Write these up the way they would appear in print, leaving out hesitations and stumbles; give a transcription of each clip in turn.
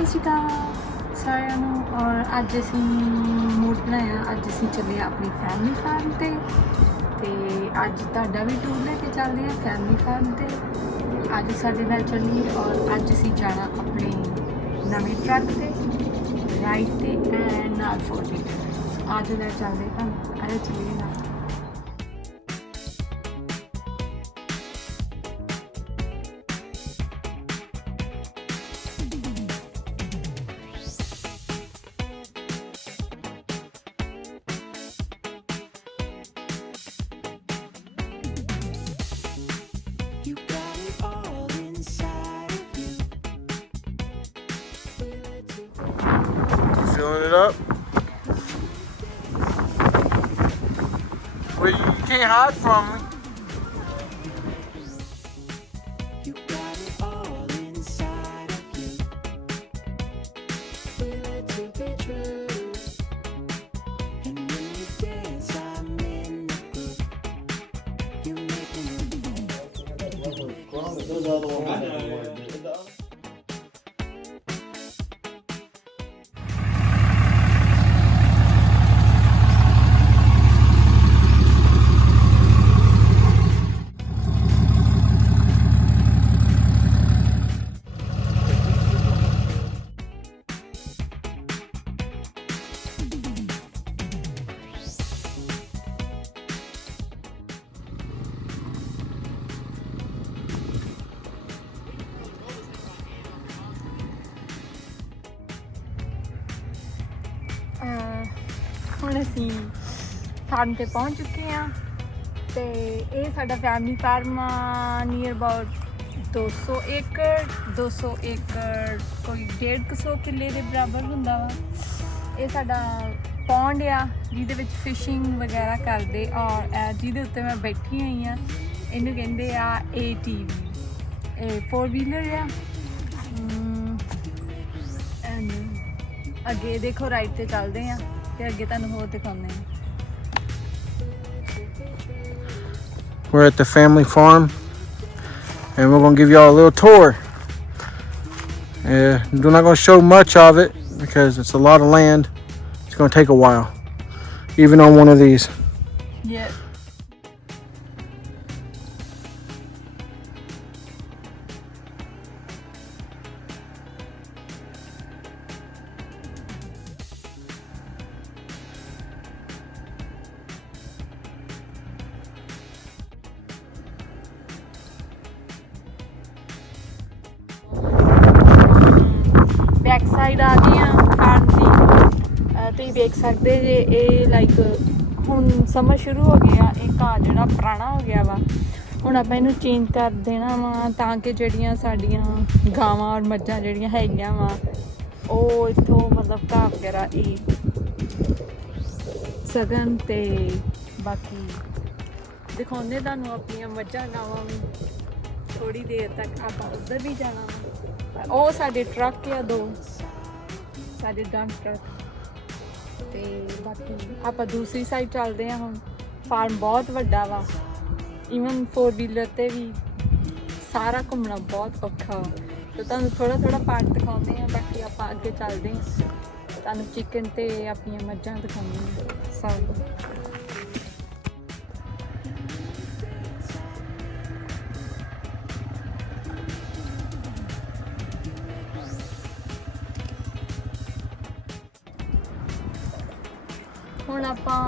ਸਤਿ ਸ਼੍ਰੀ ਅਕਾਲ ਸਾਰਿਆਂ ਨੂੰ। ਔਰ ਅੱਜ ਅਸੀਂ ਮੂਡ ਬਣਾਇਆ, ਅੱਜ ਅਸੀਂ ਚੱਲੇ ਆਪਣੀ ਫੈਮਿਲੀ ਫਾਰਮ ਤੇ ਅੱਜ ਤੁਹਾਡਾ ਵੀ ਟੂਰ ਲੈ ਕੇ ਚੱਲਦੇ ਹਾਂ ਫੈਮਿਲੀ ਫਾਰਮ ਤੇ। ਅੱਜ ਸਾਡੇ ਨਾਲ ਚੱਲੀਏ ਔਰ ਅੱਜ ਅਸੀਂ ਜਾਣਾ ਆਪਣੇ ਨਵੇਂ ਟਰੱਕ ਤੇ ਰਾਈਡ ਤੇ ਐਂਡ ਨਾਲ 4 ਵੀਲਰ। ਅੱਜ ਲੈ ਚੱਲਦੇ ਤੁਹਾਨੂੰ, ਅੱਜ ਚੱਲੀਏ ਨਾਲ। Filling it up. Well, you can't hide from me. You got it all inside of you. Feel it to be true. And when you dance, I'm in the group. You make me ਹੁਣ ਅਸੀਂ farm ਤੇ ਪਹੁੰਚ ਚੁੱਕੇ ਹਾਂ ਤੇ ਇਹ ਸਾਡਾ family farm ਆ। ਨੀਅਰ ਅਬਾਊਟ 200 ਏਕੜ ਕੋਈ 150 ਕਿੱਲੇ ਦੇ ਬਰਾਬਰ ਹੁੰਦਾ ਵਾ। ਇਹ ਸਾਡਾ ਪੌਂਡ ਆ ਜਿਹਦੇ ਵਿੱਚ ਫਿਸ਼ਿੰਗ ਵਗੈਰਾ ਕਰਦੇ। ਔਰ ਜਿਹਦੇ ਉੱਤੇ ਮੈਂ ਬੈਠੀ ਹੋਈ ਹਾਂ ਇਹਨੂੰ ਕਹਿੰਦੇ ਆ ATV। ਇਹ 4 ਵੀਲਰ ਆ। ਅੱਗੇ ਦੇਖੋ ਰਾਈਡ ਤੇ ਚੱਲਦੇ ਆ ਤੇ ਅੱਗੇ ਤੁਹਾਨੂੰ ਹੋਰ ਦਿਖਾਉਂਦੇ ਆ। We're at the family farm and we're going to give y'all a little tour. We're not going to show much of it because it's a lot of land. It's going to take a while, even on one of these. Yeah. Back side आ गए हैं farm की। तुम देख सकते जे ये like हुण summer शुरू हो गया। ये घाह जिहड़ा पुराना हो गया वा, हुण आपां इहनूं चेंज कर देना वा तां कि जिहड़ियां साडीआं गावां और मੱਝਾਂ जिहड़ियां हैगियां वा ਉਹ ਇੱਥੋਂ ਮਤਲਬ ਘਾਹ ਵਗੈਰਾ ਇਹ ਸਕਣ। ਤੇ ਬਾਕੀ ਦਿਖਾਉਂਦੇ ਤੁਹਾਨੂੰ ਆਪਣੀਆਂ ਮੱਝਾਂ ਗਾਵਾਂ ਵੀ। ਥੋੜੀ ਦੇਰ ਤੱਕ ਆਪਾਂ ਉੱਧਰ ਵੀ ਜਾਣਾ ਵਾ। ਉਹ ਸਾਡੇ ਟਰੱਕ ਆ 2 ਸਾਡੇ ਡੰਪ ਟਰੱਕ। ਤੇ ਬਾਕੀ ਆਪਾਂ ਦੂਸਰੀ ਸਾਈਡ ਚੱਲਦੇ ਹਾਂ। ਹੁਣ ਫਾਰਮ ਬਹੁਤ ਵੱਡਾ ਵਾ, ਈਵਨ 4 ਵੀਲਰ ਤੇ ਵੀ ਸਾਰਾ ਘੁੰਮਣਾ ਬਹੁਤ ਔਖਾ ਵਾ। ਤੇ ਤੁਹਾਨੂੰ ਥੋੜਾ ਪਾਰਟ ਦਿਖਾਉਂਦੇ ਹਾਂ। ਬਾਕੀ ਆਪਾਂ ਅੱਗੇ ਚੱਲਦੇ ਹਾਂ, ਤੁਹਾਨੂੰ ਚਿਕਨ ਤੇ ਆਪਣੀਆਂ ਮੱਝਾਂ ਦਿਖਾਉਂਦੇ ਹਾਂ ਸਭ। ਹੁਣ ਆਪਾਂ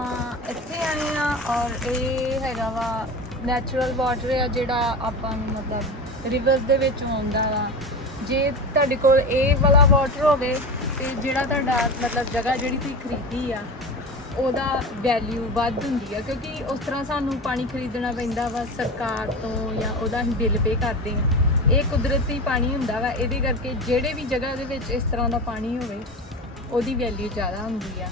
ਇੱਥੇ ਆਏ ਆ ਔਰ ਇਹ ਹੈਗਾ ਵਾ ਨੈਚੁਰਲ ਵਾਟਰ ਆ ਜਿਹੜਾ ਆਪਾਂ ਨੂੰ ਮਤਲਬ ਰਿਵਰਸ ਦੇ ਵਿੱਚ ਆਉਂਦਾ ਵਾ। ਜੇ ਤੁਹਾਡੇ ਕੋਲ ਇਹ ਵਾਲਾ ਵਾਟਰ ਹੋਵੇ ਤੇ ਜਿਹੜਾ ਤੁਹਾਡਾ ਮਤਲਬ ਜਗ੍ਹਾ ਜਿਹੜੀ ਤੁਸੀਂ ਖਰੀਦੀ ਆ ਉਹਦਾ ਵੈਲਿਊ ਵੱਧ ਹੁੰਦੀ ਆ, ਕਿਉਂਕਿ ਉਸ ਤਰ੍ਹਾਂ ਸਾਨੂੰ ਪਾਣੀ ਖਰੀਦਣਾ ਪੈਂਦਾ ਵਾ ਸਰਕਾਰ ਤੋਂ ਜਾਂ ਉਹਦਾ ਅਸੀਂ ਬਿੱਲ ਪੇ ਕਰਦੇ ਹਾਂ। ਇਹ ਕੁਦਰਤੀ ਪਾਣੀ ਹੁੰਦਾ ਵਾ, ਇਹਦੇ ਕਰਕੇ ਜਿਹੜੇ ਵੀ ਜਗ੍ਹਾ ਦੇ ਵਿੱਚ ਇਸ ਤਰ੍ਹਾਂ ਦਾ ਪਾਣੀ ਹੋਵੇ ਉਹਦੀ ਵੈਲਿਊ ਜ਼ਿਆਦਾ ਹੁੰਦੀ ਆ।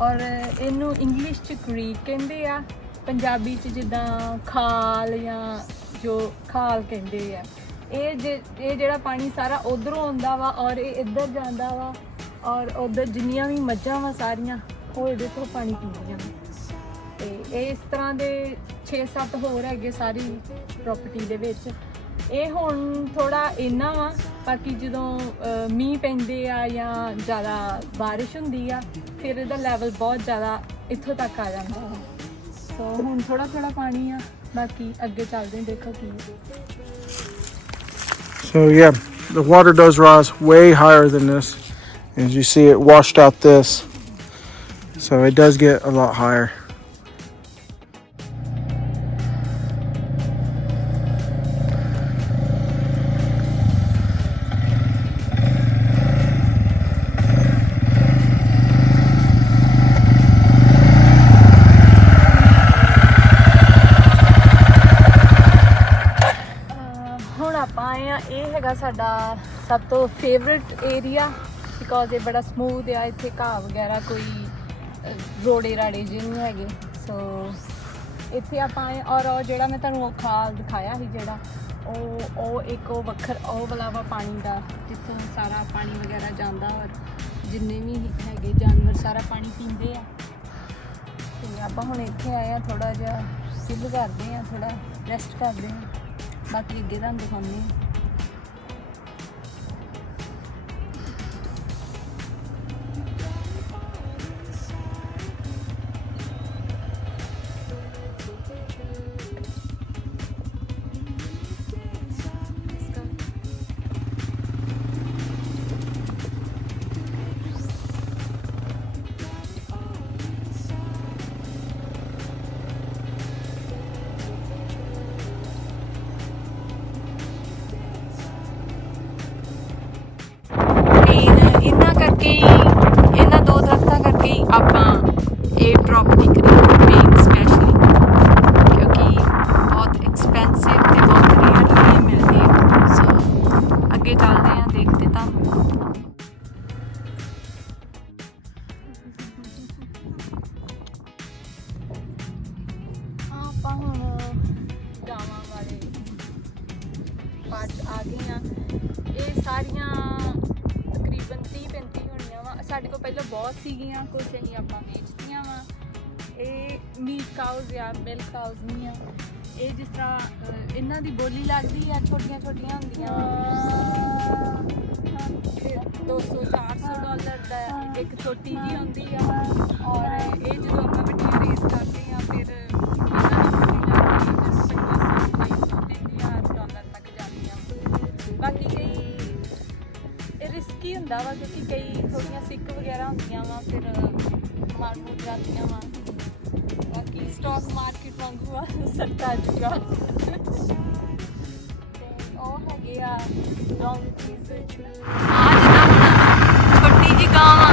ਔਰ ਇਹਨੂੰ ਇੰਗਲਿਸ਼ 'ਚ ਕ੍ਰੀਕ ਕਹਿੰਦੇ ਆ, ਪੰਜਾਬੀ 'ਚ ਜਿੱਦਾਂ ਖਾਲ ਜਾਂ ਜੋ ਖਾਲ ਕਹਿੰਦੇ ਆ। ਇਹ ਜਿਹੜਾ ਪਾਣੀ ਸਾਰਾ ਉੱਧਰੋਂ ਆਉਂਦਾ ਵਾ ਔਰ ਇਹ ਇੱਧਰ ਜਾਂਦਾ ਵਾ ਔਰ ਉੱਧਰ ਜਿੰਨੀਆਂ ਵੀ ਮੱਝਾਂ ਵਾ ਸਾਰੀਆਂ ਉਹ ਇਹਦੇ ਤੋਂ ਪਾਣੀ ਪੀਂਦੀਆਂ। ਤੇ ਇਸ ਤਰ੍ਹਾਂ ਦੇ 6-7 ਹੋਰ ਹੈਗੇ ਸਾਰੀ ਪ੍ਰੋਪਰਟੀ ਦੇ ਵਿੱਚ। ਇਹ ਹੁਣ ਥੋੜਾ ਇੰਨਾ ਵਾ ਬਾਕੀ ਜਦੋਂ ਮੀਂਹ ਪੈਂਦੇ ਆ ਜਾਂ ਜ਼ਿਆਦਾ ਬਾਰਿਸ਼ ਹੁੰਦੀ ਆ ਫਿਰ ਇਹਦਾ ਲੈਵਲ ਬਹੁਤ ਜ਼ਿਆਦਾ ਇੱਥੋਂ ਤੱਕ ਆ ਜਾਂਦਾ ਹੈ। ਸੋ ਹੁਣ ਥੋੜਾ ਥੋੜਾ ਪਾਣੀ ਆ, ਬਾਕੀ ਅੱਗੇ ਚੱਲਦੇ ਹਾਂ, ਦੇਖੋ ਕੀ ਹੈ। So yeah, the water does rise way higher than this. As you see, it washed out this. So it does get a lot higher. ਹੁਣ ਆਪਾਂ ਆਏ ਆ, ਇਹ ਹੈਗਾ ਸਾਡਾ ਸਭ ਤੋਂ ਫੇਵਰਿਟ ਏਰੀਆ ਬਿਕੋਜ਼ ਇਹ ਬੜਾ ਸਮੂਥ ਆ। ਇੱਥੇ ਘਾਹ ਵਗੈਰਾ ਕੋਈ ਰੋੜੇ ਰਾੜੇ ਜਿਹੇ ਨਹੀਂ ਹੈਗੇ। ਸੋ ਇੱਥੇ ਆਪਾਂ ਆਏ ਔਰ ਉਹ ਜਿਹੜਾ ਮੈਂ ਤੁਹਾਨੂੰ ਉਹ ਖਾਲ ਦਿਖਾਇਆ ਸੀ ਜਿਹੜਾ ਉਹ ਇੱਕ ਉਹ ਉਹ ਵਾਲਾ ਵਾ ਪਾਣੀ ਦਾ, ਜਿੱਥੋਂ ਸਾਰਾ ਪਾਣੀ ਵਗੈਰਾ ਜਾਂਦਾ ਔਰ ਜਿੰਨੇ ਵੀ ਹੈਗੇ ਜਾਨਵਰ ਸਾਰਾ ਪਾਣੀ ਪੀਂਦੇ ਆ। ਤੇ ਆਪਾਂ ਹੁਣ ਇੱਥੇ ਆਏ ਆ, ਥੋੜਾ ਜਿਹਾ ਚਿੱਲ ਕਰਦੇ ਆ, ਥੋੜਾ ਰੈਸਟ ਕਰਦੇ ਆ, ਬਾਕੀ ਅੱਗੇ ਤੁਹਾਨੂੰ ਦਿਖਾਉਂਦੇ ਹਾਂ। ਇਹਨਾਂ ਕਰਕੇ ਹੀ, ਇਹਨਾਂ ਦੋ ਦਰਖਤਾਂ ਕਰਕੇ ਹੀ ਆਪਾਂ ਇਹ ਪ੍ਰੋਪਰਟੀ ਖਰੀਦੀ, ਮੇਨ ਸਪੈਸ਼ਲੀ ਕਿਉਂਕਿ ਬਹੁਤ ਐਕਸਪੈਂਸਿਵ ਤੇ ਬਹੁਤ ਰੇਅਰਲੀ ਮਿਲਦੀ ਹੈ। ਸੋ ਅੱਗੇ ਚੱਲਦੇ ਹਾਂ, ਦੇਖਦੇ ਤੁਹਾਨੂੰ। ਆਪਾਂ ਹੁਣ ਗਾਵਾਂ ਵਾਲੇ ਪਾਰਟ ਆ ਗਏ ਹਾਂ। ਇਹ ਸਾਰੀਆਂ ਤਕਰੀਬਨ 30-35 ਹੋਣੀਆਂ ਵਾ। ਸਾਡੇ ਕੋਲ ਪਹਿਲਾਂ ਬਹੁਤ ਸੀਗੀਆਂ, ਕੁਛ ਅਸੀਂ ਆਪਾਂ ਵੇਚਤੀਆਂ ਵਾ। ਇਹ ਮੀਟ ਕਾਊਜ਼ ਆ, ਮਿਲਕ ਕਾਊਜ਼ ਨਹੀਂ ਆ। ਇਹ ਜਿਸ ਤਰ੍ਹਾਂ ਇਹਨਾਂ ਦੀ ਬੋਲੀ ਲੱਗਦੀ ਆ, ਛੋਟੀਆਂ ਛੋਟੀਆਂ ਹੁੰਦੀਆਂ ਤੇ $200-400 ਦਾ ਇੱਕ ਛੋਟੀ ਜਿਹੀ ਹੁੰਦੀ ਆ। ਔਰ ਇਹ ਜਦੋਂ ਆਪਾਂ ਵੱਡੀਆਂ ਰੇਸ ਕਰਦੇ ਆ ਫਿਰ ਇਹਨਾਂ ਦੀ ਬੋਲੀ ਲੱਗਦੀ $2500-$3000 ਤੱਕ ਜਾਂਦੀ ਆ। ਬਾਕੀ ਕਈ ਰਿਸਕੀ ਹੁੰਦਾ ਵਾ ਕਿਉਂਕਿ ਕਈ ਥੋੜੀਆਂ ਸਿੱਕ ਵਗੈਰਾ ਹੁੰਦੀਆਂ ਵਾ, ਫਿਰ ਮਾਰ ਮੁੱਕ ਜਾਂਦੀਆਂ ਵਾ। ਬਾਕੀ ਸਟਾਕ ਮਾਰਕੀਟ ਵਾਂਗੂ ਆ, ਸੱਟਾ ਜੂਗਾ। ਉਹ ਹੈਗੇ ਆ ਛੋਟੀ ਜਿਹੀ ਗਾਂ ਵਾ,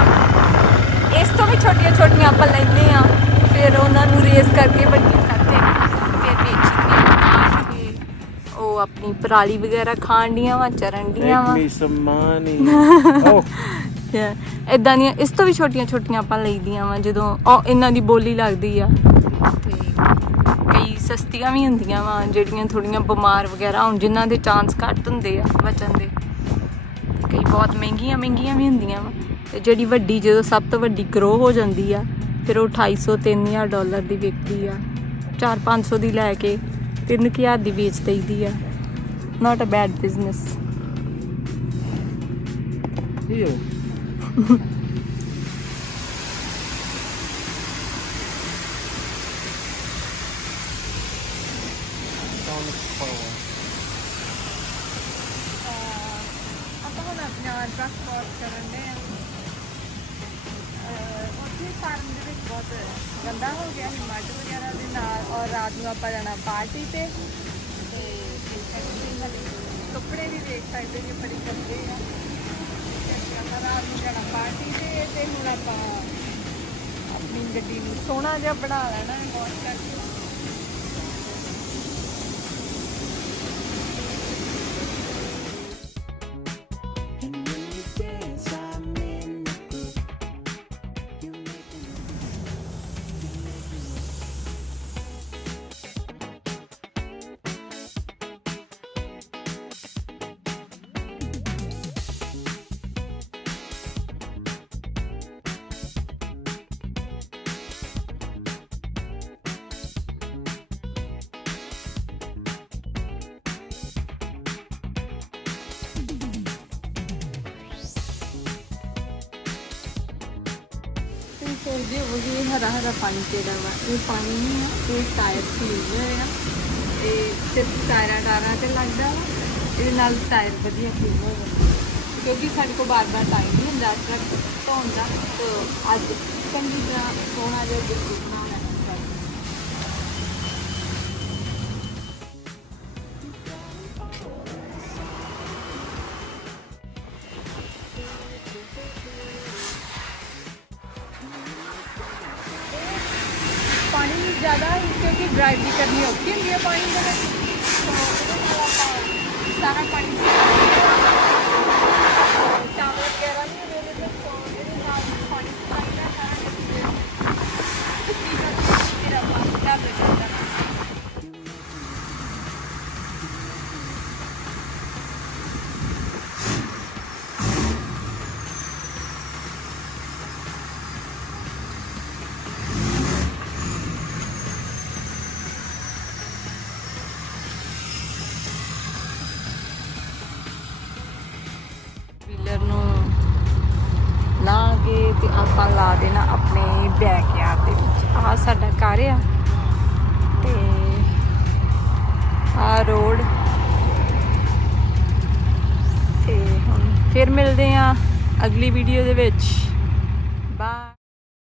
ਇਸ ਤੋਂ ਵੀ ਛੋਟੀਆਂ ਛੋਟੀਆਂ ਆਪਾਂ ਲੈਂਦੇ ਆ, ਫਿਰ ਉਹਨਾਂ ਨੂੰ ਰੇਸ ਕਰਕੇ ਵੱਡੀ ਕਰਦੇ, ਫਿਰ ਵੇਚਦੇ ਆ। ਉਹ ਆਪਣੀ ਪਰਾਲੀ ਵਗੈਰਾ ਖਾਣ ਡੀਆਂ ਵਾ, ਚਰਨ ਡੀਆਂ ਵਾ। ਇੱਦਾਂ ਦੀਆਂ ਇਸ ਤੋਂ ਵੀ ਛੋਟੀਆਂ ਛੋਟੀਆਂ ਆਪਾਂ ਲਈਦੀਆਂ ਵਾ ਜਦੋਂ ਉਹ ਇਹਨਾਂ ਦੀ ਬੋਲੀ ਲੱਗਦੀ ਆ। ਤੇ ਕਈ ਸਸਤੀਆਂ ਵੀ ਹੁੰਦੀਆਂ ਵਾ ਜਿਹੜੀਆਂ ਥੋੜੀਆਂ ਬਿਮਾਰ ਵਗੈਰਾ ਹੋਣ, ਜਿਨ੍ਹਾਂ ਦੇ ਚਾਂਸ ਘੱਟ ਹੁੰਦੇ ਆ ਬਚਣ ਦੇ। ਕਈ ਬਹੁਤ ਮਹਿੰਗੀਆਂ ਵੀ ਹੁੰਦੀਆਂ ਵਾ। ਤੇ ਜਿਹੜੀ ਵੱਡੀ ਜਦੋਂ ਸਭ ਤੋਂ ਵੱਡੀ ਗਰੋ ਹੋ ਜਾਂਦੀ ਆ ਫਿਰ ਉਹ $2500-3000 ਦੀ ਵਿਕਦੀ ਆ। 400-500 ਦੀ ਲੈ ਕੇ 3000 ਦੀ ਵੇਚ ਦਈਦੀ ਆ। ਨਾਟ ਅ ਬੈਡ ਬਿਜ਼ਨਸ। ਆਪਾਂ ਹੁਣ ਆਪਣਾ ਟ੍ਰਾਂਸਪੋਰਟ ਕਰਨ ਦੇ ਉੱਥੇ ਫਾਰਮ ਦੇ ਵਿੱਚ ਬਹੁਤ ਗੰਦਾ ਹੋ ਗਿਆ ਸੀ ਮੱਡ ਵਗੈਰਾ ਦੇ ਨਾਲ। ਔਰ ਰਾਤ ਨੂੰ ਆਪਾਂ ਜਾਣਾ ਪਾਰਟੀ ਤੇ ਕੱਪੜੇ ਵੀ ਦੇਖ ਸਕਦੇ ਜੀ, ਬੜੀ ਗੰਦੇ ਆ। ਆਪਾਂ ਰਾਤ ਨੂੰ ਜਾਣਾ ਪਾਰਟੀ ਤੇ ਹੁਣ ਆਪਾਂ ਆਪਣੀ ਗੱਡੀ ਨੂੰ ਸੋਹਣਾ ਜਿਹਾ ਬਣਾ ਲੈਣਾ ਵਾਸ਼ ਕਰਕੇ। ਸੋਚਦੇ ਹੋਵੋਗੇ ਇਹ ਹਰਾ ਹਰਾ ਪਾਣੀ ਕਿਹੜਾ ਵਾ, ਇਹ ਪਾਣੀ ਨਹੀਂ ਆ, ਇਹ ਟਾਇਰ ਸੀਲ ਹੋਏ ਆ। ਇਹ ਸਿਰਫ ਟਾਇਰਾਂ ਤੇ ਲੱਗਦਾ ਵਾ, ਇਹਦੇ ਨਾਲ ਟਾਇਰ ਵਧੀਆ ਕਲੀਨ ਹੋ ਜਾਂਦੇ ਕਿਉਂਕਿ ਸਾਡੇ ਕੋਲ ਬਾਰ-ਬਾਰ ਟਾਈਮ ਨਹੀਂ ਹੁੰਦਾ ਟਰੱਕ ਧੋਣ ਦਾ। ਤਾਂ ਅੱਜ ਚੰਗੀ ਤਰ੍ਹਾਂ ਸੋਹਣਾ ਜਿਹਾ ਜਲਦੀ ਬਣਾਉਣਾ ਹੈ। ਪਾਣੀ ਜ਼ਿਆਦਾ ਕਿਉਂਕਿ ਡਰਾਈਵ ਵੀ ਕਰਨੀ ਔਖੀ ਹੁੰਦੀ ਹੈ ਪਾਣੀ ਦੇ ਵਿੱਚ, ਤਾਂ ਉਹਦੇ ਨਾਲ ਆਪਾਂ ਸਾਰਾ ਪਾਣੀ ਚਾਵਲ ਵਗੈਰਾ ਨਹੀਂ ਅਵੇਲੇਬਲ, ਤਾਂ ਇਹਦੇ ਨਾਲ ਪਾਣੀ ਸਪਾਈ ਦਾ ਸਾਰਾ ਫਿਰ ਆਪਾਂ ਕਰ ਦਿੰਦੇ ਹਾਂ। ਵੀਲਰ ਨੂੰ ਲਾ ਕੇ ਤੇ ਆਪਾਂ ਲਾ ਦੇਣਾ ਆਪਣੇ ਬੈਕਯਾਰਡ ਦੇ ਵਿੱਚ। ਆਹ ਸਾਡਾ ਘਰ ਆ ਤੇ ਆਹ ਰੋਡ। ਤੇ ਹੁਣ ਫਿਰ ਮਿਲਦੇ ਆ ਅਗਲੀ ਵੀਡੀਓ ਦੇ ਵਿੱਚ।